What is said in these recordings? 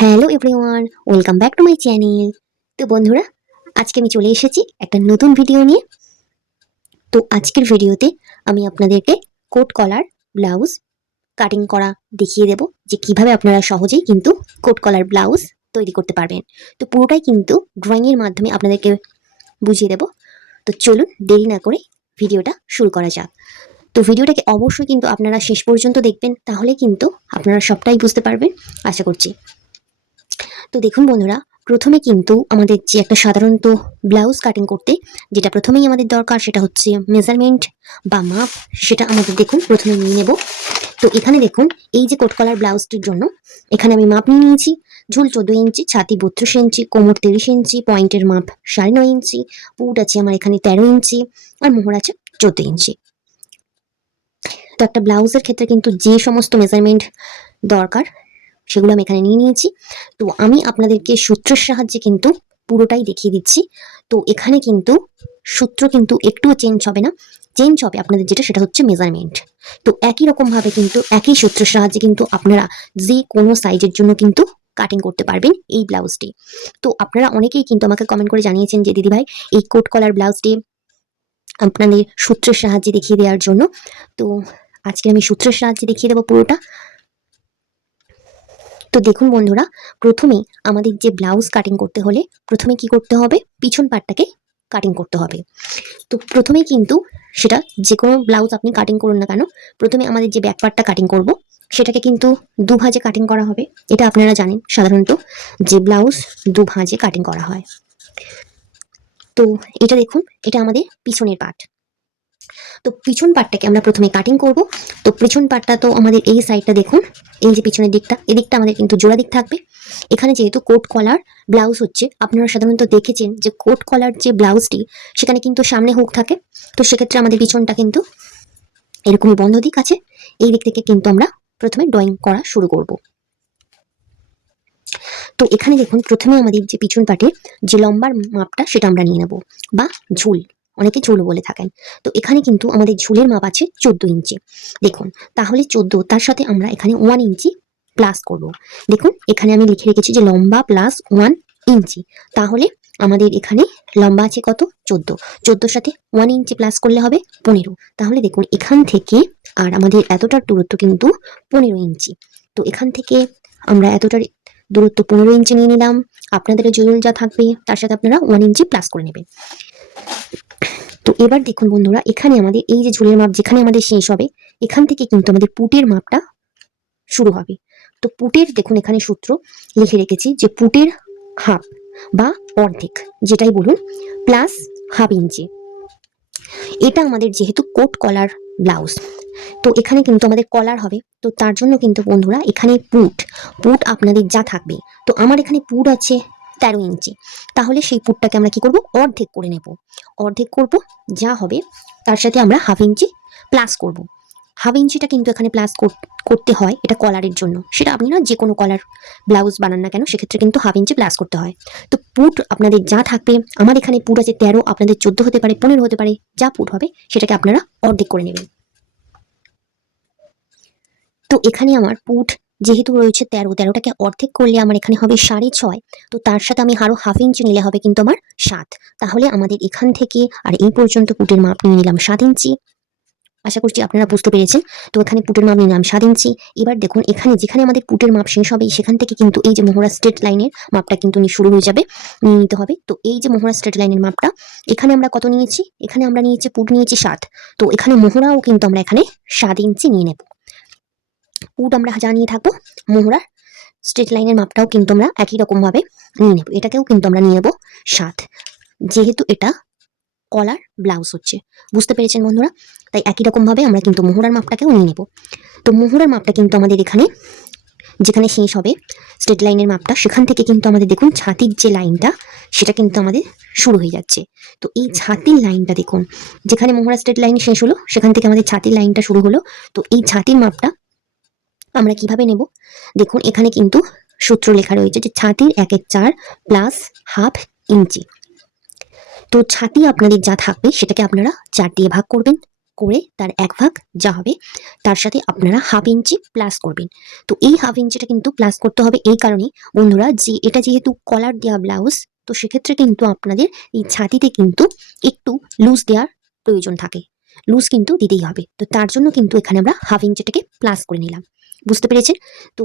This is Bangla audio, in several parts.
Hello everyone, welcome back to my channel. তো বন্ধুরা, আজকে আমি চলে এসেছি একটা নতুন ভিডিও নিয়ে। তো আজকের ভিডিওতে আমি আপনাদেরকে কোট কলার ব্লাউজ কাটিং করা দেখিয়ে দেব যে কিভাবে আপনারা সহজেই কিন্তু কোট কলার ব্লাউজ তৈরি করতে পারবেন। তো পুরোটাই কিন্তু ড্রয়িংয়ের মাধ্যমে আপনাদেরকে বুঝিয়ে দেব। তো চলুন দেরি না করে ভিডিওটা শুরু করা যাক। তো ভিডিওটাকে অবশ্যই কিন্তু আপনারা শেষ পর্যন্ত দেখবেন, তাহলে কিন্তু আপনারা সবটাই বুঝতে পারবেন আশা করছি। তো দেখুন বন্ধুরা, প্রথমে কিন্তু আমাদের যে একটা সাধারণত ব্লাউজ কাটিং করতে যেটা প্রথমেই আমাদের দরকার সেটা হচ্ছে মেজারমেন্ট বা মাপ। সেটা আমাদের দেখুন প্রথমে নিয়ে নেব। তো এখানে দেখুন, এই যে কোট কলার ব্লাউজটির জন্য এখানে আমি মাপ নিয়ে নিয়েছি। ঝুল 14 ইঞ্চি, ছাতি 32 ইঞ্চি, কোমর 30 ইঞ্চি, পয়েন্টের মাপ 9.5 ইঞ্চি, পুট আছে আমার এখানে 13 ইঞ্চি, আর মোহর আছে 14 ইঞ্চি। তো একটা ব্লাউজের ক্ষেত্রে কিন্তু যে সমস্ত মেজারমেন্ট দরকার সেগুলো আমি এখানে নিয়ে নিয়েছি। তো আমি আপনাদেরকে সূত্রের সাহায্যে কিন্তু পুরোটাই দেখিয়ে দিচ্ছি। তো এখানে কিন্তু সূত্র কিন্তু একটুও চেঞ্জ হবে না। চেঞ্জ হবে আপনাদের যেটা, সেটা হচ্ছে মেজারমেন্ট। তো একই রকম ভাবে কিন্তু একই সূত্রের সাহায্যে কিন্তু আপনারা যে কোনো সাইজের জন্য কিন্তু কাটিং করতে পারবেন এই ব্লাউজটি। তো আপনারা অনেকেই কিন্তু আমাকে কমেন্ট করে জানিয়েছেন যে দিদিভাই, এই কোট কলার ব্লাউজটি আপনাদের সূত্রের সাহায্যে দেখিয়ে দেওয়ার জন্য। তো আজকে আমি সূত্রের সাহায্যে দেখিয়ে দেবো পুরোটা। তো দেখুন বন্ধুরা, প্রথমে আমাদের যে ব্লাউজ কাটিং করতে হলে প্রথমে কি করতে হবে, পিছন পার্টটাকে কাটিং করতে হবে। তো প্রথমেই কিন্তু সেটা যে কোনো ব্লাউজ আপনি কাটিং করুন না কেন, প্রথমে আমাদের যে ব্যাক পার্টটা কাটিং করব সেটাকে কিন্তু দুভাজে কাটিং করা হবে। এটা আপনারা জানেন সাধারণত যে ব্লাউজ দুভাজে কাটিং করা হয়। তো এটা দেখুন, এটা আমাদের পিছনের পার্ট। তো পিছন পার্টটাকে আমরা প্রথমে কাটিং করব। তো পিছন পার্টটা তো আমাদের এই সাইডটা দেখুন, এই যে পিছনের দিকটা, এদিকটা আমাদের কিন্তু জোড়া দিক থাকবে। এখানে যেহেতু কোট কলার ব্লাউজ হচ্ছে, আপনারা সাধারণত দেখেছেন যে কোট কলার যে ব্লাউজটি সেখানে কিন্তু সামনে হুক থাকে। তো সেক্ষেত্রে আমাদের পিছনটা কিন্তু এরকমই বন্ধ দিক আছে। এই দিক থেকে কিন্তু আমরা প্রথমে ড্রয়িং করা শুরু করব। তো এখানে দেখুন, প্রথমে আমাদের যে পিছন পার্টের যে লম্বার মাপটা সেটা আমরা নিয়ে নেব, বা ঝুল, অনেকে ঝুল বলে থাকেন। তো এখানে কিন্তু আমাদের ঝুলের মাপ আছে 14 ইঞ্চি। দেখুন, তাহলে 14 তার সাথে আমরা এখানে 1 ইঞ্চি প্লাস করব। দেখুন এখানে আমি লিখে রেখেছি যে লম্বা প্লাস 1 ইঞ্চি। তাহলে আমাদের এখানে লম্বা আছে কত, 14। 14 সাথে 1 ইঞ্চি প্লাস করলে হবে 15। তাহলে দেখুন এখান থেকে আর আমাদের এতটার দূরত্ব কিন্তু 15 ইঞ্চি। তো এখান থেকে আমরা এতটার দূরত্ব 15 ইঞ্চি নিয়ে নিলাম। আপনাদের জুয়েল যা থাকবে তার সাথে আপনারা 1 ইঞ্চি প্লাস করে নেবেন। তো এবার দেখুন বন্ধুরা, এখানে আমাদের এই যে ঝুলের মাপ যেখানে আমাদের শেষ হবে, এখান থেকে কিন্তু আমাদের পুটের মাপটা শুরু হবে। তো পুটের দেখুন এখানে সূত্র লিখে রেখেছি যে পুটের হাফ বা অর্ধেক, যেটাই বলুন, প্লাস হাফ ইঞ্চি। এটা আমাদের যেহেতু কোট কলার ব্লাউজ, তো এখানে কিন্তু আমাদের কলার হবে। তো তার জন্য কিন্তু বন্ধুরা এখানে পুট পুট আপনাদের যা থাকবে, তো আমার এখানে পুট আছে 13 ইঞ্চি। তাহলে সেই পুটটাকে আমরা কি করব, অর্ধেক করে নেব। অর্ধেক করব, যা হবে তার সাথে আমরা হাফ ইঞ্চি প্লাস করব। হাফ ইঞ্চিটা কিন্তু এখানে প্লাস করতে হয়, এটা কলারের জন্য। সেটা আপনারা যে কোনো কলার ব্লাউজ বানান না কেন, সেক্ষেত্রে কিন্তু হাফ ইঞ্চি প্লাস করতে হয়। তো পুট আপনাদের যা থাকবে, আমার এখানে পুট আছে 13, আপনাদের 14 হতে পারে, 15 হতে পারে, যা পুট হবে সেটাকে আপনারা অর্ধেক করে নেবেন। তো এখানে আমার পুট যেহেতু রয়েছে 13, 13টাকে অর্ধেক করলে আমার এখানে হবে 6.5। তো তার সাথে আমি আরো হাফ ইঞ্চি নিলে হবে কিন্তু আমার 7। তাহলে আমাদের এখান থেকে আর এই পর্যন্ত পুটের মাপ নিয়ে নিলাম 7 ইঞ্চি। আশা করছি আপনারা বুঝতে পেরেছেন। তো এখানে পুটের মাপ নিলাম 7 ইঞ্চি। এবার দেখুন এখানে যেখানে আমাদের পুটের মাপ শেষ হবে, সেখান থেকে কিন্তু এই যে মোহরা স্ট্রেট লাইনের মাপটা কিন্তু শুরু হয়ে যাবে, নিয়ে নিতে হবে। তো এই যে মোহরা স্ট্রেট লাইনের মাপটা, এখানে আমরা কত নিয়েছি, এখানে আমরা নিয়েছি পুট নিয়েছি 7। তো এখানে মোহরাও কিন্তু আমরা এখানে 7 ইঞ্চি নিয়ে নেব। পুট আমরা যা নিয়ে থাকবো, মোহরার স্ট্রেট লাইনের মাপটাও কিন্তু আমরা একই রকম ভাবে নিয়ে নেব। এটাকেও কিন্তু আমরা নিয়ে নেব 7, যেহেতু এটা কলার ব্লাউজ হচ্ছে। বুঝতে পেরেছেন বন্ধুরা? তাই একই রকম ভাবে আমরা কিন্তু মোহরার মাপটাকেও নিয়ে নেব। তো মোহরার মাপটা কিন্তু আমাদের এখানে যেখানে শেষ হবে স্ট্রেট লাইনের মাপটা, সেখান থেকে কিন্তু আমাদের দেখুন ছাতির যে লাইনটা সেটা কিন্তু আমাদের শুরু হয়ে যাচ্ছে। তো এই ছাতির লাইনটা দেখুন, যেখানে মোহরা স্ট্রেট লাইন শেষ হলো সেখান থেকে আমাদের ছাতির লাইনটা শুরু হলো। তো এই ছাতির মাপটা আমরা কিভাবে নেব, দেখুন এখানে কিন্তু সূত্র লেখা রয়েছে যে ছাতির 1/4 প্লাস হাফ ইঞ্চি। তো ছাতি আপনাদের যা থাকবে সেটাকে আপনারা 4 দিয়ে ভাগ করবেন। করে তার 1 ভাগ যা হবে তার সাথে আপনারা 1/2 ইঞ্চি প্লাস করবেন। তো এই 1/2 ইঞ্চিটা কিন্তু প্লাস করতে হবে এই কারণেই বন্ধুরা, যে এটা যেহেতু কলার দেওয়া ব্লাউজ, তো সেক্ষেত্রে কিন্তু আপনাদের এই ছাতিতে কিন্তু একটু লুজ দেওয়ার প্রয়োজন থাকে, লুজ কিন্তু দিতেই হবে। তো তার জন্য কিন্তু এখানে আমরা 1/2 ইঞ্চিটাকে প্লাস করে নিলাম। বুঝতে পেরেছেন? তো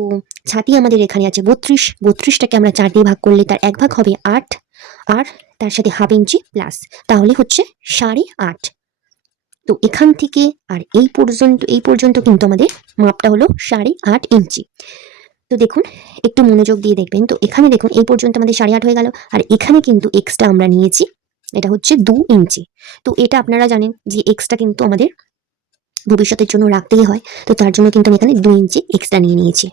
ছাতি আমাদের এখানে আছে 32, 32টাকে আমরা 4 দিয়ে ভাগ করলে তার 1 ভাগ হবে 8, আর তার সাথে 1/2 ইঞ্চি প্লাস, তাহলে হচ্ছে 8.5। তো এখান থেকে আর এই পর্যন্ত কিন্তু আমাদের মাপটা হলো 8.5 ইঞ্চি। তো দেখুন, একটু মনোযোগ দিয়ে দেখবেন। তো এখানে দেখুন এই পর্যন্ত আমাদের 8.5 হয়ে গেল, আর এখানে কিন্তু এক্সট্রা আমরা নিয়েছি, এটা হচ্ছে 2 ইঞ্চি। তো এটা আপনারা জানেন যে এক্সট্রা কিন্তু আমাদের ভবিষ্যতের জন্য রাখতেই হয়। তো তার জন্য কিন্তু আমি এখানে 2 ইঞ্চি এক্সট্রা নিয়ে নিয়েছি।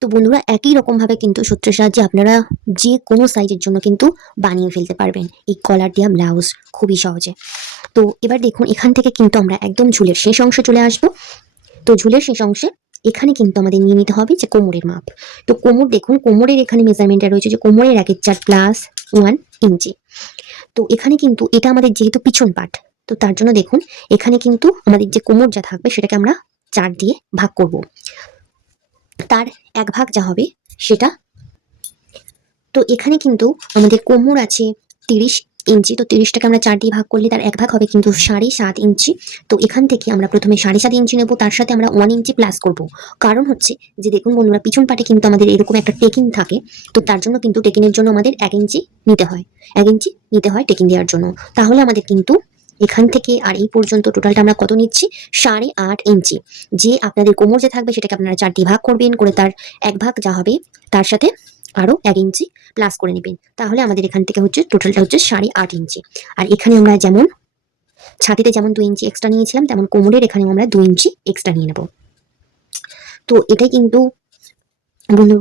তো বন্ধুরা, একই রকম ভাবে কিন্তু সূত্রের সাহায্যে আপনারা যে কোনো সাইজের জন্য কিন্তু বানিয়ে ফেলতে পারবেন এই কলার দেওয়া ব্লাউজ খুবই সহজে। তো এবার দেখুন, এখান থেকে কিন্তু আমরা একদম ঝুলের শেষ অংশে চলে আসবো। তো ঝুলের শেষ অংশে এখানে কিন্তু আমাদের নিয়ে নিতে হবে যে কোমরের মাপ। তো কোমর দেখুন, কোমরের এখানে মেজারমেন্টটা রয়েছে যে কোমরের 1/4 প্লাস 1 ইঞ্চি। তো এখানে কিন্তু এটা আমাদের যেহেতু পিছন পাট, তো তার জন্য দেখুন এখানে কিন্তু আমাদের যে কোমর যা থাকবে সেটাকে আমরা 4 দিয়ে ভাগ করব। তার 1 ভাগ যা হবে সেটা, তো এখানে কিন্তু আমাদের কোমর আছে 30 ইঞ্চি। তো 30টাকে আমরা 4 দিয়ে ভাগ করলে তার 1 ভাগ হবে কিন্তু 7.5 ইঞ্চি। তো এখান থেকে আমরা প্রথমে 7.5 ইঞ্চি নেব, তার সাথে আমরা 1 ইঞ্চি প্লাস করব। কারণ হচ্ছে যে দেখুন বন্ধুরা, পিছন পাটে কিন্তু আমাদের এরকম একটা টেকিং থাকে। তো তার জন্য কিন্তু টেকিংয়ের জন্য আমাদের 1 ইঞ্চি নিতে হয়, 1 ইঞ্চি নিতে হয় টেকিং দেওয়ার জন্য। তাহলে আমাদের কিন্তু এখান থেকে আর এই পর্যন্ত টোটালটা আমরা কত নিচ্ছি, 8.5 ইঞ্চি। যে আপনাদের কোমর যে থাকবে সেটাকে আপনারা 4 দিয়ে ভাগ করবেন, করে তার 1 ভাগ যা হবে তার সাথে আরো 1 ইঞ্চি প্লাস করে নেবেন। তাহলে আমাদের এখান থেকে হচ্ছে টোটালটা হচ্ছে 8.5 ইঞ্চি। আর এখানে আমরা যেমন ছাতিতে যেমন 2 ইঞ্চি এক্সট্রা নিয়েছিলাম, তেমন কোমরের এখানে আমরা 2 ইঞ্চি এক্সট্রা নিয়ে নেব। তো এটাই কিন্তু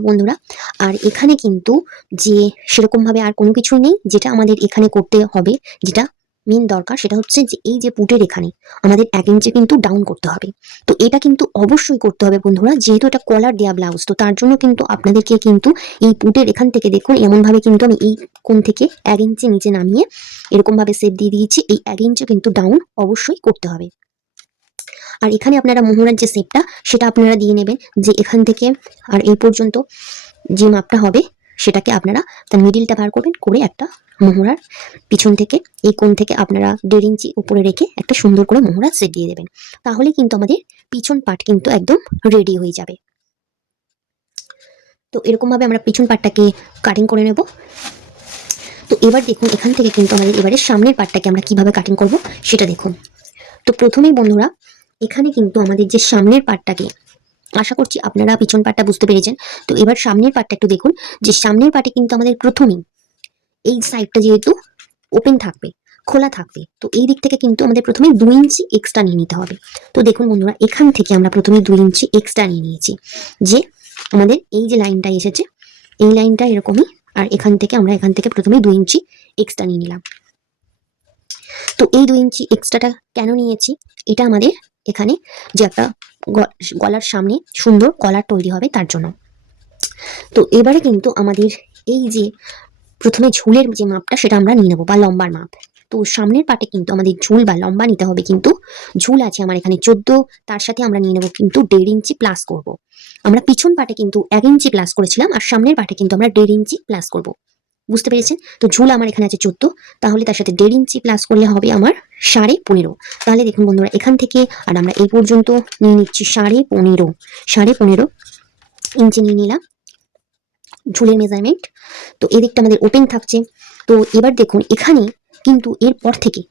বন্ধুরা, আর এখানে কিন্তু যে সেরকম ভাবে আর কোনো কিছুই নেই যেটা আমাদের এখানে করতে হবে। যেটা মেন দরকার সেটা হচ্ছে যে এই যে পুটের এখানে আমাদের 1 ইঞ্চি কিন্তু ডাউন করতে হবে। তো এটা কিন্তু অবশ্যই করতে হবে বন্ধুরা, যেহেতু এটা কলার দেওয়া ব্লাউজ। তো তার জন্য কিন্তু আপনাদেরকে কিন্তু এই পুটের এখান থেকে দেখুন এমন ভাবে কিন্তু আমি এই কোণ থেকে 1 ইঞ্চি নিচে নামিয়ে এরকম ভাবে সেপ দিয়ে দিয়েছি। এই 1 ইঞ্চি কিন্তু ডাউন অবশ্যই করতে হবে। আর এখানে আপনারা মোহরার যে শেপটা সেটা আপনারা দিয়ে নেবেন, যে এখান থেকে আর এই পর্যন্ত যে মাপটা হবে সেটাকে আপনারা তার মিডিলটা বার করবেন, করে একটা মোহরার পিছন থেকে এই কোণ থেকে আপনারা 1.5 ইঞ্চি উপরে রেখে একটা সুন্দর করে মোহরা সেট দিয়ে দেবেন। তাহলে কিন্তু আমাদের পিছন পাট কিন্তু একদম রেডি হয়ে যাবে। তো এরকম ভাবে আমরা পিছন পাটটাকে কাটিং করে নেব। তো এবার দেখুন এখান থেকে কিন্তু আমাদের এবারে সামনের পাটটাকে আমরা কিভাবে কাটিং করব সেটা দেখুন। তো প্রথমেই বন্ধুরা, এখানে কিন্তু আমাদের যে সামনের পাটটাকে, আশা করছি আপনারা পিছন পাটটা বুঝতে পেরেছেন। তো এবার সামনের পাটটা একটু দেখুন, যে সামনের পাটে কিন্তু আমাদের প্রথমেই এই সাইডটা যেহেতু ওপেন থাকবে, খোলা থাকবে, তো এই দিক থেকে কিন্তু আমাদের প্রথমে 2 ইঞ্চি এক্সট্রা নিয়ে নিতে হবে। তো দেখুন বন্ধুরা, এখান থেকে আমরা প্রথমে 2 ইঞ্চি এক্সট্রা নিয়ে নিয়েছি, যে আমাদের এই যে লাইনটা এসেছে এই লাইনটা এরকমই, আর এখান থেকে প্রথমে 2 ইঞ্চি এক্সট্রা নিয়ে নিলাম। তো এই 2 ইঞ্চি এক্সট্রাটা কেন নিয়েছি, এটা আমাদের এখানে যে একটা গলার সামনে সুন্দর কলার তৈরি হবে তার জন্য। তো এবারে কিন্তু আমাদের এই যে প্রথমে ঝুলের যে মাপটা সেটা আমরা নিয়ে নেবো, বা লম্বার মাপ। তো সামনের পাটে কিন্তু আমাদের ঝুল বা লম্বা নিতে হবে, কিন্তু ঝুল আছে আমার এখানে 14, তার সাথে আমরা নিয়ে নেবো কিন্তু 1.5 ইঞ্চি প্লাস করব। আমরা পিছন পাটে কিন্তু 1 ইঞ্চি প্লাস করেছিলাম, আর সামনের পাটে কিন্তু আমরা 1.5 ইঞ্চি প্লাস করব। বুঝতে পেরেছেন? তো ঝুল আমার এখানে আছে 14, তাহলে তার সাথে 1.5 ইঞ্চি প্লাস করলে হবে আমার 15.5। তাহলে দেখুন বন্ধুরা, এখান থেকে আর আমরা এই পর্যন্ত নিয়ে নিচ্ছি 15.5 ইঞ্চি নিয়ে নিলাম ঝুলের মেজারমেন্ট। তো এদিকটা আমাদের ওপেন থাকছে। তো এবার দেখুন এখানে কিন্তু এরপর থেকে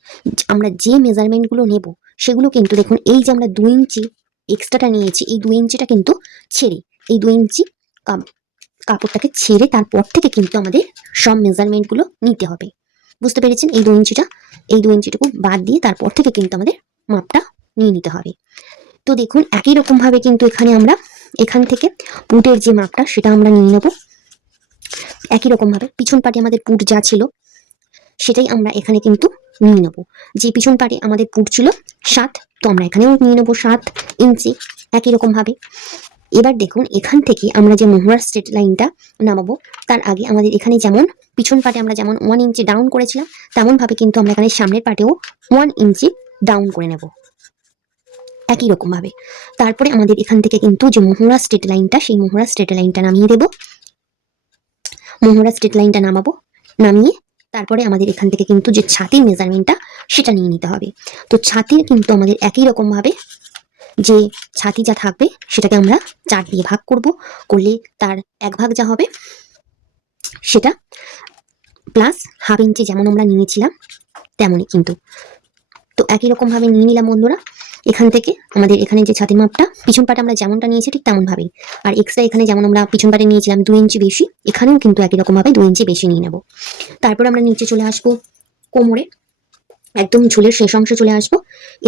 আমরা যে মেজারমেন্টগুলো নেব সেগুলো কিন্তু দেখুন, এই যে আমরা 2 ইঞ্চি এক্সট্রাটা নিয়েছি, এই 2 ইঞ্চিটা কিন্তু ছেড়ে, এই 2 ইঞ্চি কাপড়টাকে ছেড়ে তারপর থেকে কিন্তু আমাদের সব মেজারমেন্টগুলো নিতে হবে। বুঝতে পেরেছেন? এই 2 ইঞ্চিটা, এই 2 ইঞ্চিটুকু বাদ দিয়ে তারপর থেকে কিন্তু আমাদের মাপটা নিয়ে নিতে হবে। তো দেখুন একই রকম ভাবে কিন্তু এখানে আমরা এখান থেকে পুটের যে মাপটা সেটা আমরা নিয়ে নেব। একই রকম ভাবে পিছন পাটে আমাদের পুট যা ছিল সেটাই আমরা এখানে কিন্তু নিয়ে নেব। যে পিছন পাটে আমাদের পুট ছিল 7, তো আমরা এখানেও নিয়ে নেব 7 ইঞ্চি একই রকম ভাবে। এবার দেখুন এখান থেকে আমরা যে মোহরার স্ট্রেট লাইনটা নামাবো, তার আগে আমাদের এখানে যেমন পিছন পাটে আমরা যেমন 1 ইঞ্চি ডাউন করেছিলাম, তেমন ভাবে কিন্তু আমরা এখানে সামনের পাটেও 1 ইঞ্চি ডাউন করে নেব একই রকম ভাবে। তারপরে আমাদের এখান থেকে কিন্তু যে মোহরা স্ট্রেট লাইনটা, সেই মোহরা স্ট্রেট লাইনটা নামিয়ে দেব। মোহরা স্ট্রেট লাইনটা নামাবো, নামিয়ে তারপরে আমাদের এখান থেকে কিন্তু যে ছাতির মেজারমেন্টটা সেটা নিয়ে নিতে হবে। তো ছাতির কিন্তু আমাদের একই রকম ভাবে যে ছাতি যা থাকবে সেটাকে আমরা 4 দিয়ে ভাগ করব, করলে তার 1 ভাগ যা হবে সেটা প্লাস হাফ ইঞ্চি যেমন আমরা নিয়েছিলাম তেমনই কিন্তু। তো একই রকম ভাবে নিয়ে নিলাম বন্ধুরা। এখান থেকে আমাদের এখানে যে ছাতির মাপটা পিছন পাটে আমরা যেমনটা নিয়েছি ঠিক তেমন ভাবেই, আর এক্সট্রা এখানে যেমন আমরা পিছন পাটে নিয়েছিলাম 2 ইঞ্চি বেশি, এখানেও কিন্তু একই রকম ভাবে 2 ইঞ্চি বেশি নিয়ে নেব। তারপর আমরা নিচে চলে আসবো কোমরে, একদম ঝুলের শেষ অংশে চলে আসবো।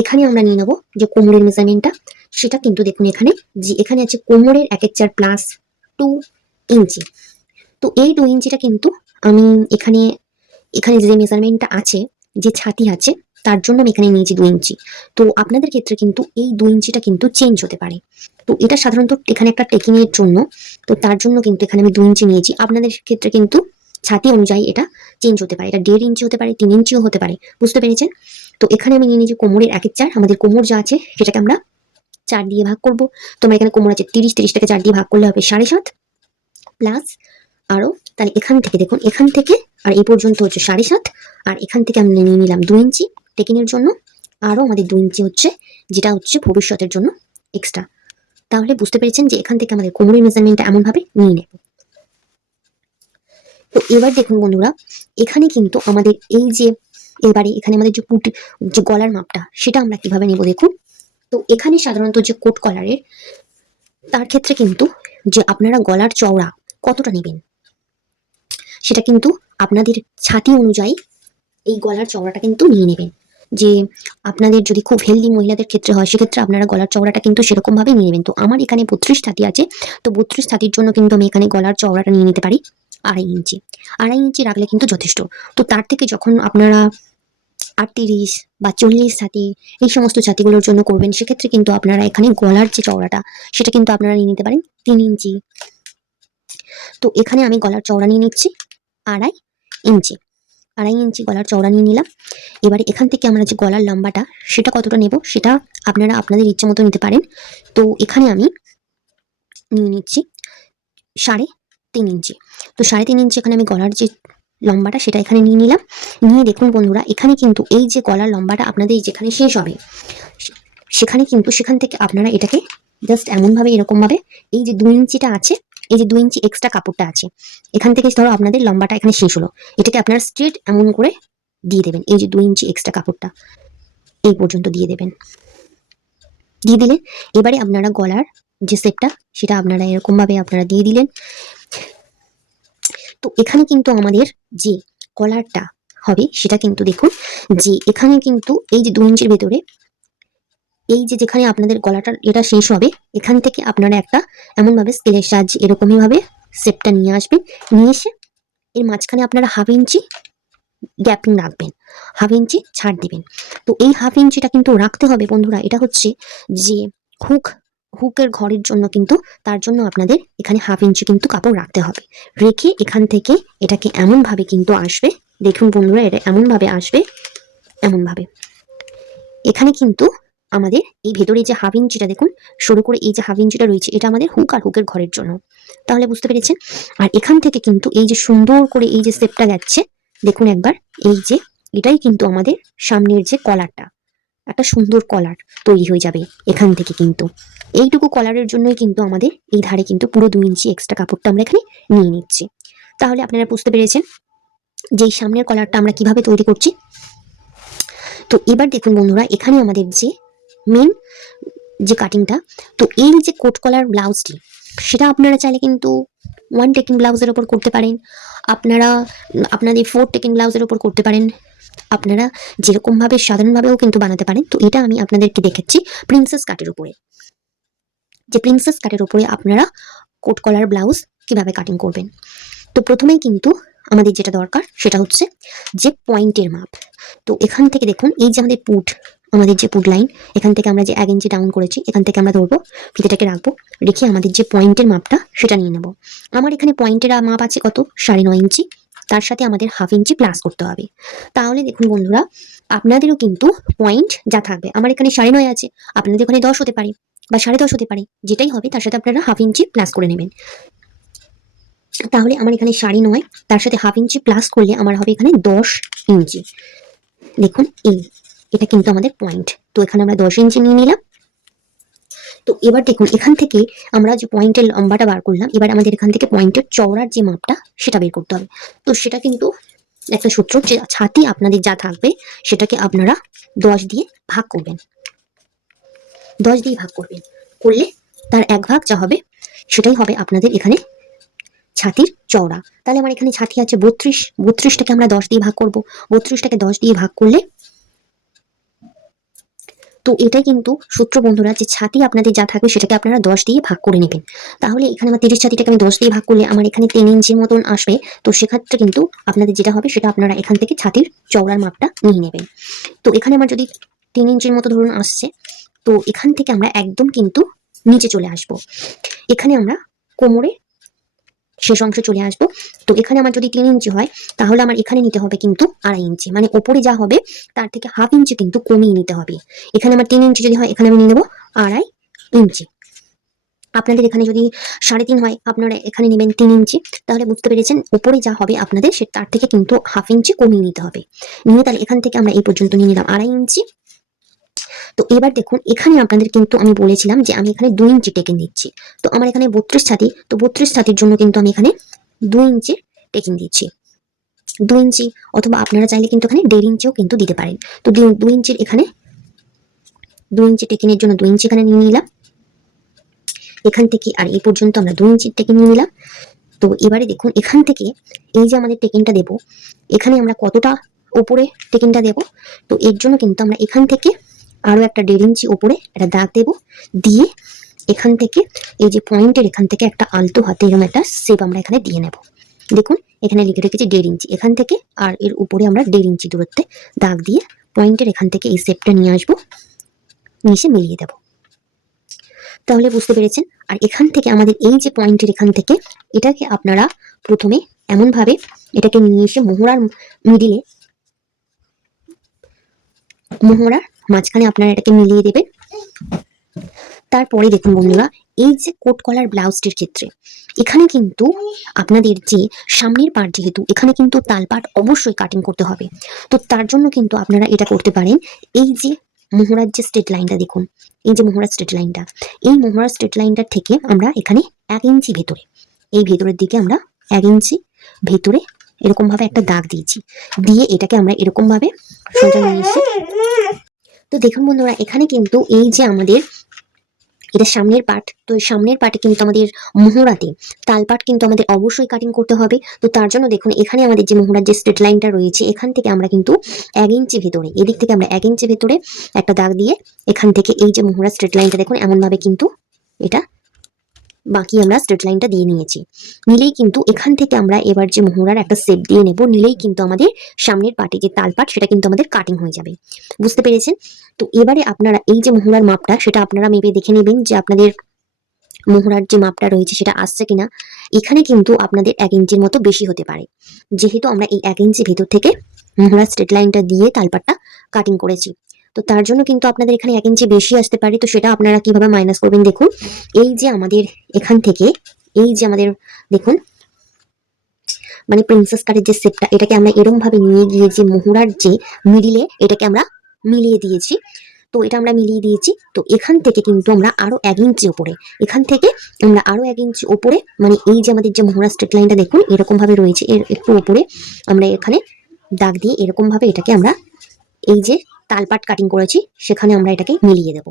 এখানে আমরা নিয়ে নেবো যে কোমরের মেজারমেন্টটা, সেটা কিন্তু দেখুন এখানে যে এখানে আছে কোমরের 1/4 প্লাস 2 ইঞ্চি। তো এই 2 ইঞ্চিটা কিন্তু আমি এখানে এখানে যে মেজারমেন্টটা আছে, যে ছাতি আছে, তার জন্য আমি এখানে নিয়েছি 2 ইঞ্চি। তো আপনাদের ক্ষেত্রে কিন্তু এই 2 ইঞ্চিটা কিন্তু চেঞ্জ হতে পারে। তো এটা সাধারণত এখানে একটা টেকিং এর জন্য, তো তার জন্য কিন্তু এখানে আমি 2 ইঞ্চি নিয়েছি। আপনাদের ক্ষেত্রে কিন্তু ছাতি অনুযায়ী এটা চেঞ্জ হতে পারে, এটা 1.5 ইঞ্চি হতে পারে, 3 ইঞ্চিও হতে পারে, বুঝতে পেরেছেন? তো এখানে আমি নিয়ে নিয়েছি কোমরের 1/4, আমাদের কোমর যা আছে সেটাকে আমরা 4 দিয়ে ভাগ করব। তো আমার এখানে কোমর আছে 30, 30টাকে 4 দিয়ে ভাগ করলে হবে 7.5 প্লাস আরো, তাহলে এখান থেকে দেখুন এখান থেকে আর এই পর্যন্ত হচ্ছে 7.5, আর এখান থেকে আমি নিয়ে নিলাম 2 ইঞ্চি টেকিং এর জন্য, আরো আমাদের 2 ইঞ্চি হচ্ছে যেটা হচ্ছে ভবিষ্যতের জন্য এক্সট্রা। তাহলে বুঝতে পেরেছেন যে এখান থেকে আমাদের কোমরের মেজারমেন্টটা এমন ভাবে নিয়ে নেব। তো এবার দেখুন বন্ধুরা, এখানে কিন্তু আমাদের এই যে এবারে এখানে আমাদের যে পুট যে গলার মাপটা সেটা আমরা কিভাবে নেব দেখুন। তো এখানে সাধারণত যে কোট কলারের, তার ক্ষেত্রে কিন্তু যে আপনারা গলার চওড়া কতটা নেবেন সেটা কিন্তু আপনাদের ছাতি অনুযায়ী এই গলার চওড়াটা কিন্তু নিয়ে নেবেন। যে আপনাদের যদি খুব হেলদি মহিলাদের ক্ষেত্রে হয় সেক্ষেত্রে আপনারা গলার চওড়াটা কিন্তু সেরকম ভাবে নিয়ে নেবেন। তো আমার এখানে 32 ছাতি আছে, তো 32 ছাতির জন্য কিন্তু আমি এখানে গলার চওড়াটা নিয়ে নিতে পারি 2.5 ইঞ্চি। 2.5 ইঞ্চি রাখলে কিন্তু যথেষ্ট। তো তার থেকে যখন আপনারা 38 বা 40 ছাতি এই সমস্ত ছাতিগুলোর জন্য করবেন, সেক্ষেত্রে কিন্তু আপনারা এখানে গলার যে চওড়াটা সেটা কিন্তু আপনারা নিয়ে নিতে পারেন 3 ইঞ্চি। তো এখানে আমি গলার চওড়া নিয়ে নিচ্ছি 2.5 ইঞ্চি। 2.5 ইঞ্চি গলার চওড়া নিয়ে নিলাম। এবারে এখান থেকে আমরা যে গলার লম্বাটা সেটা কতটা নেব সেটা আপনারা আপনাদের ইচ্ছে মতো নিতে পারেন। তো এখানে আমি নিয়ে নিচ্ছি 3.5 ইঞ্চি। তো 3.5 ইঞ্চি এখানে আমি গলার যে লম্বাটা সেটা এখানে নিয়ে নিলাম। নিয়ে দেখুন বন্ধুরা, এখানে কিন্তু এই যে গলার লম্বাটা আপনাদের যেখানে শেষ হবে সেখানে কিন্তু সেখান থেকে আপনারা এটাকে জাস্ট এমনভাবে এরকমভাবে এই যে 2 ইঞ্চিটা আছে, এই যে 2 ইঞ্চি এক্সট্রা কাপড়টা আছে, এখান থেকে ধরো আপনাদের লম্বাটা এখানে শেষ হলো, এটাকে আপনারা স্ট্রেট এমন করে দিয়ে দেবেন। এই যে 2 ইঞ্চি এক্সট্রা কাপড়টা এই পর্যন্ত দিয়ে দেবেন। দিয়ে দিলে এবারে আপনারা গলার যে শেপটা সেটা আপনারা এরকম ভাবে আপনারা দিয়ে দিলেন। তো এখানে কিন্তু আমাদের যে কলারটা হবে সেটা কিন্তু দেখুন যে এখানে কিন্তু এই যে 2 ইঞ্চির ভেতরে এই যে যেখানে আপনাদের গলাটা এটা শেষ হবে, এখান থেকে আপনারা একটা এমন ভাবে স্কেলের সাহায্যে এরকমই ভাবে শেপটা নিয়ে আসবেন। নিয়ে এসে এর মাঝখানে আপনারা 1/2 ইঞ্চি গ্যাপিং রাখবেন, 1/2 ইঞ্চি ছাড় দিবেন। তো এই 1/2 ইঞ্চিটা কিন্তু রাখতে হবে বন্ধুরা, এটা হচ্ছে যে হুকের ঘরের জন্য, কিন্তু তার জন্য আপনাদের এখানে 1/2 ইঞ্চি কিন্তু কাপড় রাখতে হবে। রেখে এখান থেকে এটাকে এমন ভাবে কিন্তু আসবে, দেখুন বন্ধুরা এটা এমন ভাবে আসবে, এমন ভাবে। এখানে কিন্তু আমাদের এই ভেতরে যে 1/2 ইঞ্চিটা দেখুন সরু করে এই যে 1/2 ইঞ্চিটা রয়েছে এটা আমাদের হুক আর হুকের ঘরের জন্য। তাহলে বুঝতে পেরেছেন? আর এখান থেকে কিন্তু এই যে সুন্দর করে এই যে শেপটা যাচ্ছে দেখুন একবার, এই যে এটাই কিন্তু আমাদের সামনের যে কলারটা, একটা সুন্দর কলার তৈরি হয়ে যাবে এখান থেকে। কিন্তু এইটুকু কলারের জন্যই কিন্তু আমাদের এই ধারে কিন্তু পুরো 2 ইঞ্চি এক্সট্রা কাপড়টা আমরা এখানে নিয়ে নিচ্ছি। তাহলে আপনারা বুঝতে পেরেছেন যে এই সামনের কলারটা আমরা কিভাবে তৈরি করছি। তো এবার দেখুন বন্ধুরা, এখানে আমাদের যে মেন যে কাটিংটা, তো এই যে কোট কলার ব্লাউজটি সেটা আপনারা চাইলে কিন্তু 1 টেকিং ব্লাউজের ওপর করতে পারেন, আপনারা আপনাদের 4 টেকিং ব্লাউজের ওপর করতে পারেন, আপনারা যেরকম ভাবে সাধারণভাবেও কিন্তু বানাতে পারেন। তো এটা আমি আপনাদেরকে দেখাচ্ছি প্রিন্সেস কাটের উপরে, যে প্রিন্সেস কাটের উপরে আপনারা কোট কলার ব্লাউজ কিভাবে কাটিং করবেন। তো প্রথমেই কিন্তু আমাদের যেটা দরকার সেটা হচ্ছে যে পয়েন্টের মাপ। তো এখান থেকে দেখুন এই যে আমাদের যে পুট লাইন, এখান থেকে আমরা যে 1 ইঞ্চি ডাউন করেছি এখান থেকে আমরা ধরবো, ফিতেটাকে রাখবো, রেখে আমাদের যে পয়েন্টের মাপটা সেটা নিয়ে নেব। আমার এখানে পয়েন্টের মাপ আছে কত 9.5 ইঞ্চি। তার সাথে আমাদের 1/2 ইঞ্চি প্লাস করতে হবে। তাহলে দেখুন বন্ধুরা, আপনাদেরও কিন্তু পয়েন্ট যা থাকবে, আমার এখানে 9.5 আছে, আপনাদের ওখানে 10 হতে পারে বা 10.5 হতে পারে, যেটাই হবে তার সাথে আপনারা 1/2 ইঞ্চি প্লাস করে নেবেন। তাহলে আমার এখানে 9.5, তার সাথে 1/2 ইঞ্চি প্লাস করলে আমার হবে এখানে 10 ইঞ্চি। দেখুন এটা কিন্তু আমাদের পয়েন্ট। তো এখানে আমরা 10 ইঞ্চি নিয়ে নিলাম। তো এবার দেখুন এখান থেকে আমরা যে পয়েন্টের লম্বাটা বার করলাম, এবার আমাদের এখান থেকে পয়েন্টের চওড়ার যে মাপটা সেটা বের করতে হবে। তো সেটা কিন্তু একটা সূত্র, যে ছাতি আপনাদের যা থাকবে সেটাকে আপনারা 10 দিয়ে ভাগ করবেন। 10 দিয়ে ভাগ করবেন, করলে তার 1 ভাগ যা হবে সেটাই হবে আপনাদের এখানে ছাতির চওড়া। তাহলে আমার এখানে ছাতি আছে 32, 32টাকে আমরা 10 দিয়ে ভাগ করব। 32টাকে 10 দিয়ে ভাগ করলে, তো এটাই কিন্তু সূত্র বন্ধুরা, যে ছাতি আপনাদের যা থাকবে সেটাকে আপনারা 10 দিয়ে ভাগ করে নেবেন। তাহলে এখানে আমার 30 ছাতিটাকে আমি 10 দিয়ে ভাগ করলে আমার এখানে 3 ইঞ্চির মতন আসবে। তো সেক্ষেত্রে কিন্তু আপনাদের যেটা হবে সেটা আপনারা এখান থেকে ছাতির চওড়ার মাপটা নিয়ে নেবেন। তো এখানে আমার যদি 3 ইঞ্চির মতো ধরুন আসছে, তো এখান থেকে আমরা একদম কিন্তু নিচে চলে আসব। এখানে আমরা কোমরে শেষ অংশে চলে আসবো। তো এখানে আমার যদি 3 ইঞ্চি হয়, তাহলে আমার এখানে নিতে হবে কিন্তু 2.5 ইঞ্চি, মানে ওপরে যা হবে তার থেকে 1/2 ইঞ্চি কিন্তু কমিয়ে নিতে হবে। এখানে আমার 3 ইঞ্চি যদি হয়, এখানে আমি নিয়ে নেবো 2.5 ইঞ্চি। আপনাদের এখানে যদি 3.5 হয়, আপনারা এখানে নেবেন 3 ইঞ্চি। তাহলে বুঝতে পেরেছেন, উপরে যা হবে আপনাদের সে তার থেকে কিন্তু 1/2 ইঞ্চি কমিয়ে নিতে হবে। নিয়ে তাহলে এখান থেকে আমরা এই পর্যন্ত নিয়ে নিলাম 2.5 ইঞ্চি। তো এবার দেখুন এখানে আপনাদের কিন্তু আমি বলেছিলাম যে আমি এখানে 2 ইঞ্চি টেকে নিচ্ছি। তো আমার এখানে 32 ছাতি, তো 32 ছাতির জন্য কিন্তু আমি এখানে 2 ইঞ্চি টেকিং দিচ্ছি। 2 ইঞ্চি, অথবা আপনারা চাইলে কিন্তু এখানে 1.5 ইঞ্চিও কিন্তু দিতে পারেন। তো 2 ইঞ্চির এখানে 2 ইঞ্চি টেকিংয়ের জন্য 2 ইঞ্চি এখানে নিয়ে নিলাম। এখান থেকে আর এই পর্যন্ত আমরা 2 ইঞ্চি টেকিং নিয়ে নিলাম। তো এবারে দেখুন এখান থেকে এই যে আমাদের টেকিংটা দেব, এখানে আমরা কতটা উপরে টেকিংটা দেব, তো এর জন্য কিন্তু আমরা এখান থেকে আরো একটা 1.5 ইঞ্চি উপরে একটা দাগ দেব। দিয়ে এখান থেকে এই যে পয়েন্টের এখান থেকে একটা আলতো হাতে এরকম একটা শেপ আমরা এখানে দিয়ে নেব। দেখুন এখানে লিখে রেখেছি 1.5 ইঞ্চি, এখান থেকে আর এর উপরে আমরা 1.5 ইঞ্চি দূরত্বে দাগ দিয়ে পয়েন্টের এখান থেকে এই শেপটা নিয়ে আসবো, নিয়ে এসে মিলিয়ে দেব। তাহলে বুঝতে পেরেছেন। আর এখান থেকে আমাদের এই যে পয়েন্টের এখান থেকে এটাকে আপনারা প্রথমে এমন ভাবে এটাকে নিয়ে এসে মিডিলে মোহরার মাঝখানে আপনারা এটাকে মিলিয়ে দেবেন। তারপরে দেখুন বন্ধুরা, এই যে কোট কলার ব্লাউজটির ক্ষেত্রে এখানে কিন্তু আপনাদের যে সামনের পার্ট, যেহেতু এখানে কিন্তু তাল পাট অবশ্যই কাটিং করতে হবে, তো তার জন্য কিন্তু আপনারা এটা করতে পারেন। এই যে মোহরার যে স্ট্রেট লাইনটা দেখুন, এই যে মোহরার স্ট্রেট লাইনটা, এই মোহরার স্ট্রেট লাইনটার থেকে আমরা এখানে 1 ইঞ্চি ভেতরে, এই ভেতরের দিকে আমরা 1 ইঞ্চি ভেতরে এরকম ভাবে একটা দাগ দিয়েছি। দিয়ে এটাকে আমরা এরকম ভাবে সোজা নিয়ে এসে, তো দেখুন বন্ধুরা এখানে কিন্তু এই যে আমাদের এটা সামনের পার্ট, তো এই সামনের পার্টে কিন্তু আমাদের মোহরাতে তাল পাট কিন্তু আমাদের অবশ্যই কাটিং করতে হবে। তো তার জন্য দেখুন এখানে আমাদের যে মোহরার যে স্ট্রেট লাইনটা রয়েছে, এখান থেকে আমরা কিন্তু 1 ইঞ্চি ভেতরে, এদিক থেকে আমরা 1 ইঞ্চি ভেতরে একটা দাগ দিয়ে এখান থেকে এই যে মোহরার স্ট্রেট লাইনটা দেখুন এমন ভাবে কিন্তু এটা বাকি আমরা স্ট্রেট লাইনটা দিয়ে নিয়েছি। নিলেই কিন্তু এখান থেকে আমরা এবার যে মোহরার একটা শেপ দিয়ে নেব, নিলেই কিন্তু আমাদের সামনের পাটে যে তাল পাট সেটা কিন্তু আমাদের কাটিং হয়ে যাবে। বুঝতে পেরেছেন। তো এবারে আপনারা এই যে মোহরার মাপটা সেটা আপনারা মেপে দেখে নেবেন যে আপনাদের মোহরার যে মাপটা রয়েছে সেটা আসছে কিনা। এখানে কিন্তু আপনাদের 1 ইঞ্চির মতো বেশি হতে পারে, যেহেতু আমরা এই 1 ইঞ্চি ভেতর থেকে মোহরার স্ট্রেট লাইনটা দিয়ে তালপাটটা কাটিং করেছি। তো তার জন্য কিন্তু আপনাদের এখানে 1 ইঞ্চি বেশি আসতে পারে। তো সেটা আপনারা কিভাবে মাইনাস করবেন দেখুন, এই যে আমাদের এখান থেকে এই যে আমাদের দেখুন মানে প্রিন্সেস কাটের যে শেপটা, এটাকে আমরা এরকম ভাবে নিয়ে গিয়ে যে মোহরার যে মিডিলে এটাকে আমরা মিলিয়ে দিয়েছি। তো এটা আমরা মিলিয়ে দিয়েছি। তো এখান থেকে কিন্তু আমরা আরো 1 ইঞ্চি উপরে, এখান থেকে আমরা আরো 1 ইঞ্চি উপরে, মানে এই যে আমাদের যে মোহরা স্ট্রেট লাইনটা দেখুন এরকম ভাবে রয়েছে, এর একটু উপরে আমরা এখানে দাগ দিয়ে এরকম ভাবে এটাকে আমরা এই যে তালপাট কাটিং করেছি সেখানে আমরা এটাকে মিলিয়ে দেব।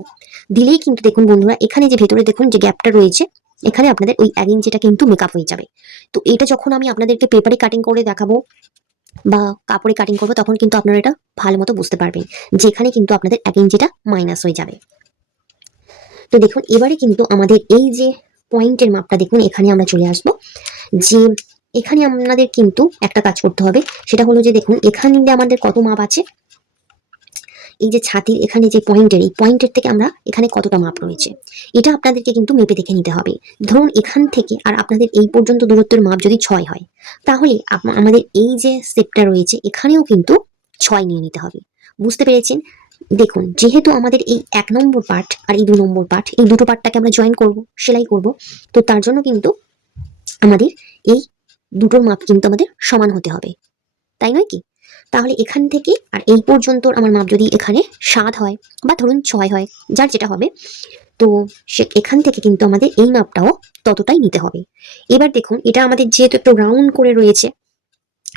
দিলেই কিন্তু দেখুন বন্ধুরা এখানে যে ভেতরে দেখুন যে গ্যাপটা রয়েছে, এখানে আপনাদের ওই 1 ইঞ্চিটা কিন্তু মেকআপ হয়ে যাবে। তো এটা যখন আমি আপনাদেরকে পেপারে কাটিং করে দেখাবো বা কাপড়ে কাটিং করবো, তখন কিন্তু আপনারা এটা ভালো মতো বুঝতে পারবেন, যেখানে কিন্তু আপনাদের 1 ইঞ্চিটা মাইনাস হয়ে যাবে। তো দেখুন এবারে কিন্তু আমাদের এই যে পয়েন্টের মাপটা দেখুন, এখানে আমরা চলে আসব। যে এখানে আমাদের কিন্তু একটা কাজ করতে হবে, সেটা হলো যে দেখুন এখানে আমাদের কত মাপ আছে, এই যে ছাতির এখানে যে পয়েন্টের, এই পয়েন্টের থেকে আমরা এখানে কতটা মাপ রয়েছে এটা আপনাদেরকে কিন্তু মেপে দেখে নিতে হবে। ধরুন এখান থেকে আর আপনাদের এই পর্যন্ত দূরত্বের মাপ যদি 6 হয়, তাহলে আমাদের এই যে শেপটা রয়েছে এখানেও কিন্তু 6 নিয়ে নিতে হবে। বুঝতে পেরেছেন? দেখুন, যেহেতু আমাদের এই 1 নম্বর পার্ট আর এই 2 নম্বর পার্ট, এই দুটো পার্টটাকে আমরা জয়েন করব, সেলাই করব, তো তার জন্য কিন্তু আমাদের এই দুটোর মাপ কিন্তু আমাদের সমান হতে হবে, তাই নয় কি? তাহলে এখান থেকে আর এই পর্যন্ত আমার মাপ যদি এখানে 7 হয় বা ধরুন 6 হয়, যার যেটা হবে, তো এখান থেকে কিন্তু আমাদের এই মাপটাও ততটাই নিতে হবে। এবার দেখুন, এটা আমাদের যেহেতু একটু রাউন্ড করে রয়েছে,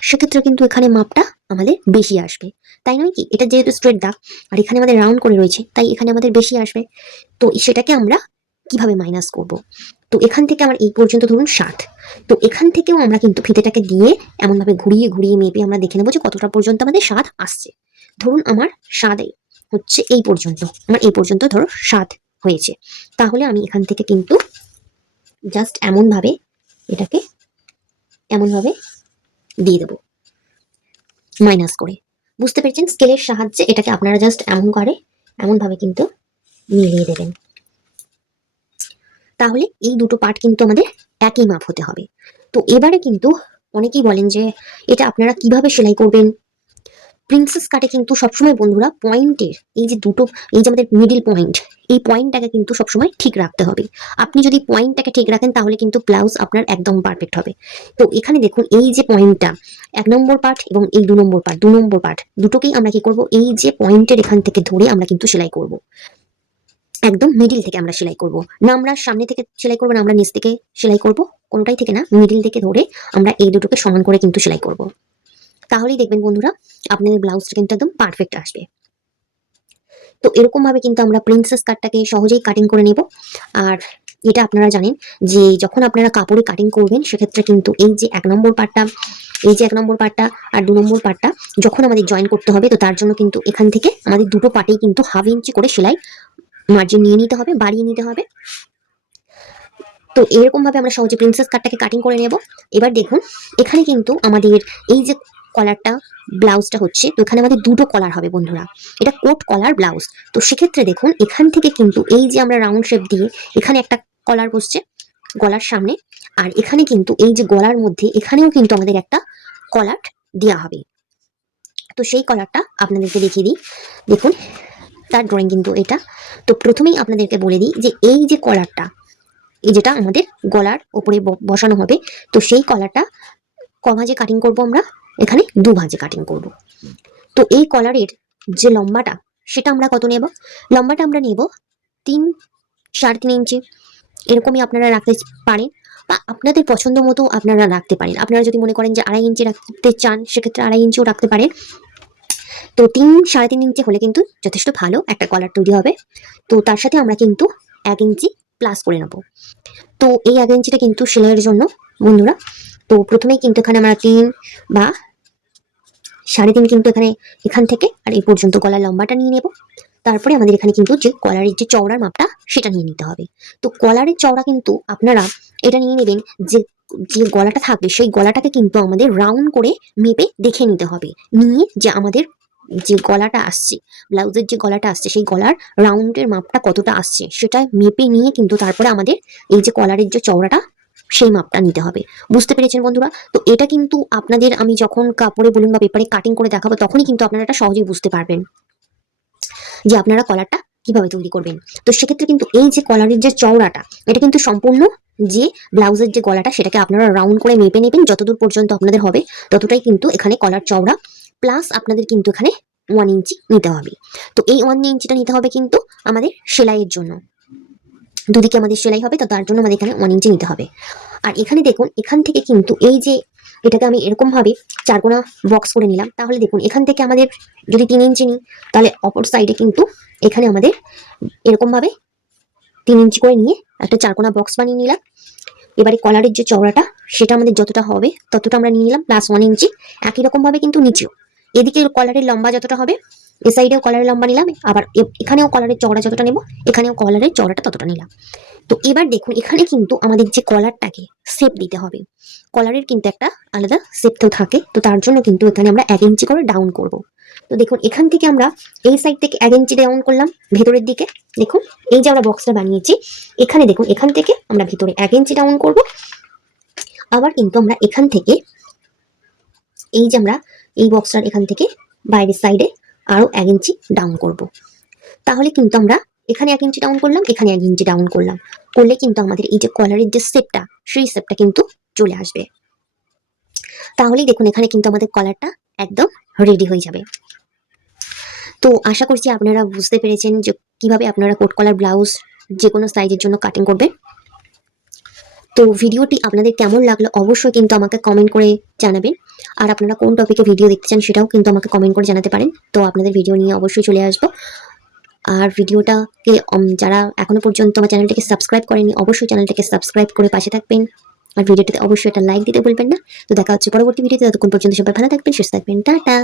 সেক্ষেত্রে কিন্তু এখানে মাপটা আমাদের বেশি আসবে, তাই নয় কি? এটা যেহেতু স্ট্রেট দাগ আর এখানে আমাদের রাউন্ড করে রয়েছে, তাই এখানে আমাদের বেশি আসবে। তো সেটাকে আমরা কিভাবে মাইনাস করব? তো এখান থেকে আমার এই পর্যন্ত ধরুন 7, তো এখান থেকেও আমরা কিন্তু ফিতেটাকে দিয়ে এমন ভাবে ঘুরিয়ে ঘুরিয়ে মেপে আমরা দেখে নেবো যে কতটা পর্যন্ত আমাদের 7 আসছে। ধরুন আমার 7 হচ্ছে এই পর্যন্ত, আমার এই পর্যন্ত ধরো 7 হয়েছে, তাহলে আমি এখান থেকে কিন্তু জাস্ট এমন ভাবে এটাকে এমন ভাবে দিয়ে দেবো মাইনাস করে। বুঝতে পেরেছেন? স্কেলের সাহায্যে এটাকে আপনারা জাস্ট এমন ভাবে কিন্তু মিলিয়ে দেবেন। তাহলে এই দুটো পার্ট কিন্তু আমাদের একই মাপ হতে হবে। তো এবারে কিন্তু অনেকেই বলেন যে এটা আপনারা কিভাবে সেলাই করবেন। প্রিন্সেস কাটে কিন্তু সবসময় বন্ধুরা পয়েন্টের এই যে দুটো, এই যে আমাদের মিডিল পয়েন্ট, এই পয়েন্টটাকে কিন্তু সবসময় ঠিক রাখতে হবে। আপনি যদি পয়েন্টটাকে ঠিক রাখেন তাহলে কিন্তু ব্লাউজ আপনার একদম পারফেক্ট হবে। তো এখানে দেখুন, এই যে পয়েন্টটা 1 নম্বর পার্ট এবং এই 2 নম্বর পার্ট, 2 নম্বর পার্ট দুটোকেই আমরা কি করব, এই যে পয়েন্টের এখান থেকে ধরে আমরা কিন্তু সেলাই করব। একদম মিডিল থেকে আমরা সেলাই করব না, আমরা সামনে থেকে সেলাই করব না আমরা নিচ থেকে সেলাই করব, কোনোটাই থেকে না, মিডিল থেকে ধরে আমরা এই দুটোকে সমান করে কিন্তু সেলাই করব। তাহলেই দেখবেন বন্ধুরা আপনাদের ব্লাউজটা কিন্তু একদম পারফেক্ট আসবে। তো এরকম ভাবে কিন্তু আমরা প্রিন্সেস কাটটাকে সহজেই কাটিং করে নেব। আর এটা আপনারা জানেন যে যখন আপনারা কাপড়ে কাটিং করবেন সেক্ষেত্রে কিন্তু এই যে 1 নম্বর পার্টটা, এই যে 1 নম্বর পার্টটা আর 2 নম্বর পার্টটা যখন আমাদের জয়েন করতে হবে, তো তার জন্য কিন্তু এখান থেকে আমাদের দুটো পার্টেই কিন্তু 1/2 ইঞ্চি করে সেলাই মার্জিন নিয়ে নিতে হবে, বাড়িয়ে নিতে হবে। তো এরকম ভাবে আমরা সহজে প্রিন্সেস কাটটাকে কাটিং করে নেব। এবার দেখুন, এখানে কিন্তু আমাদের এই যে কলারটা, ব্লাউজটা হচ্ছে, তো এখানে আমাদের দুটো কলার হবে বন্ধুরা, এটা কোট কলার ব্লাউজ। তো সেক্ষেত্রে দেখুন এখান থেকে কিন্তু এই যে আমরা রাউন্ড শেপ দিয়ে এখানে একটা কলার বসছে গলার সামনে, আর এখানে কিন্তু এই যে গলার মধ্যে এখানেও কিন্তু আমাদের একটা কলার দেওয়া হবে। তো সেই কলারটা আপনাদেরকে দেখিয়ে দিই। দেখুন, তার ড্রয়িং কিন্তু এটা। তো প্রথমেই আপনাদেরকে বলে দিই যে এই যে কলারটা, এই যেটা আমাদের গলার উপরে বসানো হবে, তো সেই কলারটা ক ভাঁজে কাটিং করব আমরা, এখানে 2 ভাঁজে কাটিং করব। তো এই কলারের যে লম্বাটা সেটা আমরা কত নেব? লম্বাটা আমরা নেব 3, 3.5 ইঞ্চি, এরকমই আপনারা রাখতে পারেন বা আপনাদের পছন্দ মতো আপনারা রাখতে পারেন। আপনারা যদি মনে করেন যে 2.5 ইঞ্চি রাখতে চান সেক্ষেত্রে 2.5 ইঞ্চিও রাখতে পারেন। তো 3, 3.5 ইঞ্চি হলে কিন্তু যথেষ্ট ভালো একটা কলার তৈরি হবে। তো তার সাথে আমরা কিন্তু 1 ইঞ্চি প্লাস করে নেব। তো এই 1 ইঞ্চিটা কিন্তু সেলাইয়ের জন্য বন্ধুরা। তো প্রথমেই কিন্তু এখানে আমরা 3 বা 3.5 কিন্তু এখান থেকে আর এই পর্যন্ত গলার লম্বাটা নিয়ে নেব। তারপরে আমাদের এখানে কিন্তু যে কলারের যে চওড়ার মাপটা সেটা নিয়ে নিতে হবে। তো কলারের চওড়া কিন্তু আপনারা এটা নিয়ে নেবেন যে যে গলাটা থাকবে সেই গলাটাকে কিন্তু আমাদের রাউন্ড করে মেপে দেখে নিতে হবে। নিয়ে যে আমাদের যে গলাটা আসছে, ব্লাউজের যে গলাটা আসছে সেই গলার রাউন্ডের মাপটা কতটা আসছে সেটা মেপে নিয়ে কিন্তু তারপরে আমাদের এই যে কলারের যে চওড়াটা সেই মাপটা নিতে হবে। বুঝতে পেরেছেন বন্ধুরা? তো এটা কিন্তু আপনাদের আমি যখন কাপড়ে বলুন বা পেপারে কাটিং করে দেখাবো তখনই কিন্তু আপনারা এটা সহজেই বুঝতে পারবেন যে আপনারা কলারটা কিভাবে তৈরি করবেন। তো সেক্ষেত্রে কিন্তু এই যে কলারের যে চওড়াটা, এটা কিন্তু সম্পূর্ণ যে ব্লাউজের যে গলাটা সেটাকে আপনারা রাউন্ড করে মেপে নেবেন, যতদূর পর্যন্ত আপনাদের হবে ততটাই কিন্তু এখানে কলার চওড়া, প্লাস আপনাদের কিন্তু এখানে 1 ইঞ্চি নিতে হবে। তো এই 1 ইঞ্চিটা নিতে হবে কিন্তু আমাদের সেলাইয়ের জন্য, দুদিকে আমাদের সেলাই হবে, তো তার জন্য আমাদের এখানে 1 ইঞ্চি নিতে হবে। আর এখানে দেখুন, এখান থেকে কিন্তু এই যে এটাকে আমি এরকম ভাবে 4 কোণা বক্স করে নিলাম। তাহলে দেখুন এখান থেকে আমাদের যদি 3 ইঞ্চি নিই, তাহলে অপর সাইডে কিন্তু এখানে আমাদের এরকম ভাবে 3 ইঞ্চি করে নিয়ে একটা 4 কোণা বক্স বানিয়ে নিলাম। এবারে কলারের যে চওড়াটা সেটা আমাদের যতটা হবে ততটা আমরা নিয়ে নিলাম, প্লাস 1 ইঞ্চি। একই রকম ভাবে কিন্তু নিচেও, এদিকে কলারের লম্বা যতটা হবে এ সাইডেও কলারের লম্বা নিলাম, আবার এখানেও কলারের চওড়া যতটা নেব এখানেও কলারের চওড়াটা ততটা নিলাম। তো এবার দেখুন এখানে কিন্তু আমাদের যে কলারটাকে শেপ দিতে হবে, কলারের কিন্তু একটা আলাদা শেপ তো থাকে, তো তার জন্য কিন্তু এখানে আমরা 1 ইঞ্চি করে ডাউন করব। তো দেখুন এখান থেকে আমরা এই সাইড থেকে 1 ইঞ্চি ডাউন করলাম ভেতরের দিকে। দেখুন এই যে আমরা বক্সটা বানিয়েছি এখানে দেখুন এখান থেকে আমরা ভিতরে 1 ইঞ্চি ডাউন করব। আবার কিন্তু আমরা এখান থেকে এই যে আমরা এই বক্সটার এখান থেকে বাইরের সাইডে আরো 1 ইঞ্চি ডাউন করব। তাহলে কিন্তু আমরা এখানে 1 ইঞ্চি ডাউন করলাম, এখানে 1 ইঞ্চি ডাউন করলাম, করলে কিন্তু আমাদের এই যে কলারের যে শেপটা সেই শেপটা কিন্তু চলে আসবে। তাহলেই দেখুন এখানে কিন্তু আমাদের কলারটা একদম রেডি হয়ে যাবে। তো আশা করছি আপনারা বুঝতে পেরেছেন যে কিভাবে আপনারা কোট কলার ব্লাউজ যে কোনো সাইজের জন্য কাটিং করবেন। তো ভিডিওটি আপনাদের কেমন লাগলো অবশ্যই কিন্তু আমাকে কমেন্ট করে জানাবেন। আর আপনারা কোন টপিকে ভিডিও দেখতে চান সেটাও কিন্তু আমাকে কমেন্ট করে জানাতে পারেন। তো আপনাদের ভিডিও নিয়ে অবশ্যই চলে আসবো। আর ভিডিওটাকে যারা এখনো পর্যন্ত আমার চ্যানেলটাকে সাবস্ক্রাইব করেনি অবশ্যই চ্যানেলটাকে সাবস্ক্রাইব করে পাশে থাকবেন। আর ভিডিওটাতে অবশ্যই একটা লাইক দিতে ভুলবেন না। তো দেখা হচ্ছে পরবর্তী ভিডিওতে, ততক্ষণ পর্যন্ত সবাই ভালো থাকবেন, সুস্থ থাকবেন, টাটা।